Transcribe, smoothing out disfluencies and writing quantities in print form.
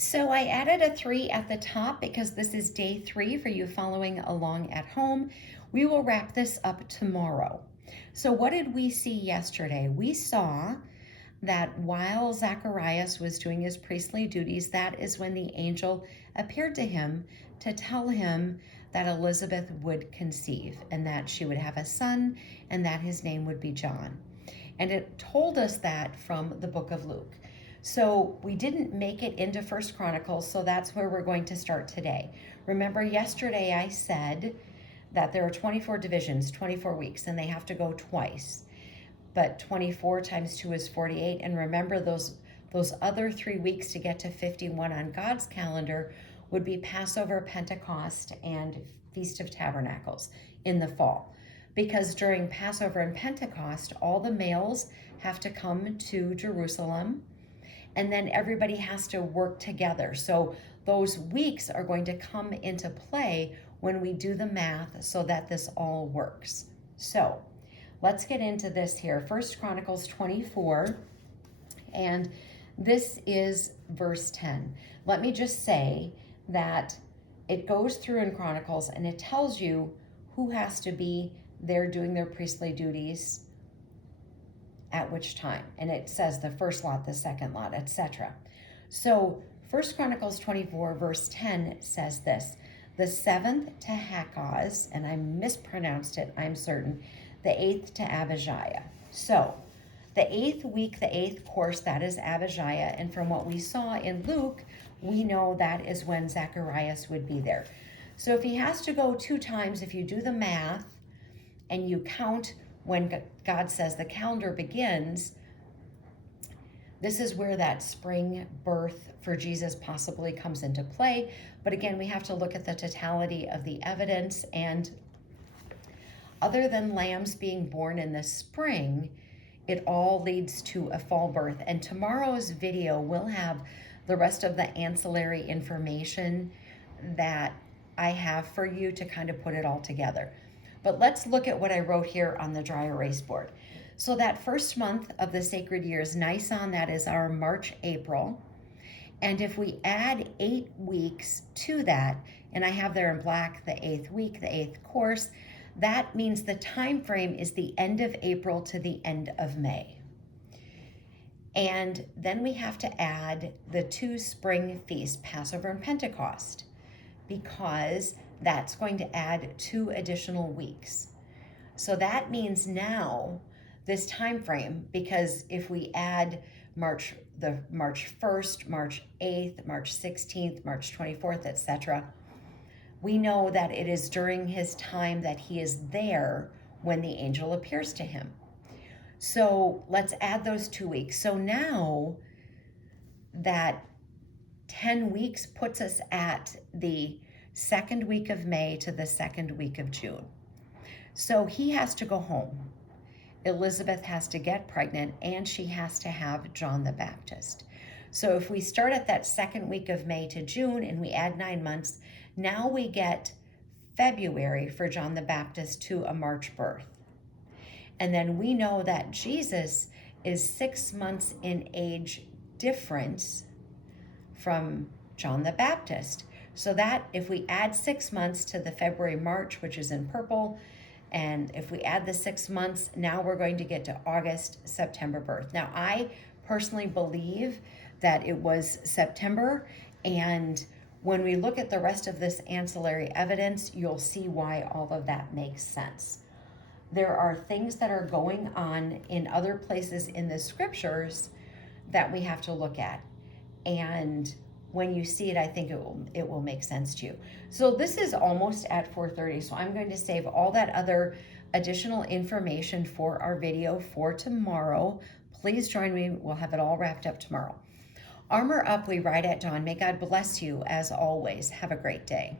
So I added a 3 at the top because this is day 3 for you following along at home. We will wrap this up tomorrow. So what did we see yesterday? We saw that while Zacharias was doing his priestly duties, that is when the angel appeared to him to tell him that Elizabeth would conceive and that she would have a son and that his name would be John. And it told us that from the book of Luke. So we didn't make it into First Chronicles, so that's where we're going to start today. Remember, yesterday I said that there are 24 divisions, 24 weeks, and they have to go twice. But 24 times 2 is 48. And remember, those other 3 weeks to get to 51 on God's calendar would be Passover, Pentecost, and Feast of Tabernacles in the fall. Because during Passover and Pentecost, all the males have to come to Jerusalem, and then everybody has to work together. So those weeks are going to come into play when we do the math so that this all works. So let's get into this here. First Chronicles 24, and this is verse 10. Let me just say that it goes through in Chronicles and it tells you who has to be there doing their priestly duties at which time. And it says the first lot, the second lot, etc. So First Chronicles 24 verse 10 says this: the 7th to Hakaz, and I mispronounced it, I'm certain, the 8th to Abijah. So the 8th week, the 8th course, that is Abijah. And from what we saw in Luke, we know that is when Zacharias would be there. So if he has to go 2 times, if you do the math and you count when God says the calendar begins, this is where that spring birth for Jesus possibly comes into play. But again, we have to look at the totality of the evidence. And other than lambs being born in the spring, it all leads to a fall birth. And tomorrow's video will have the rest of the ancillary information that I have for you to kind of put it all together. But let's look at what I wrote here on the dry erase board. So that first month of the sacred year is Nisan, that is our March, April. And if we add 8 weeks to that, and I have there in black the 8th week, the 8th course, that means the time frame is the end of April to the end of May. And then we have to add the 2 spring feasts, Passover and Pentecost, because that's going to add 2 additional weeks. So that means now this time frame, because if we add March 1st, March 8th, March 16th, March 24th, etc., we know that it is during his time that he is there when the angel appears to him. So let's add those 2 weeks. So now that 10 weeks puts us at the 2nd week of May to the 2nd week of June. So he has to go home. Elizabeth has to get pregnant, and she has to have John the Baptist. So if we start at that 2nd week of May to June and we add 9 months, now we get February for John the Baptist to a March birth. And then we know that Jesus is 6 months in age difference from John the Baptist. So that if we add 6 months to the February, March, which is in purple, and if we add the 6 months, now we're going to get to August, September birth. Now, I personally believe that it was September, and when we look at the rest of this ancillary evidence, you'll see why all of that makes sense. There are things that are going on in other places in the scriptures that we have to look at. And when you see it, I think it will make sense to you. So this is almost at 4:30, so I'm going to save all that other additional information for our video for tomorrow. Please join me. We'll have it all wrapped up tomorrow. Armor up, we ride at dawn. May God bless you as always. Have a great day.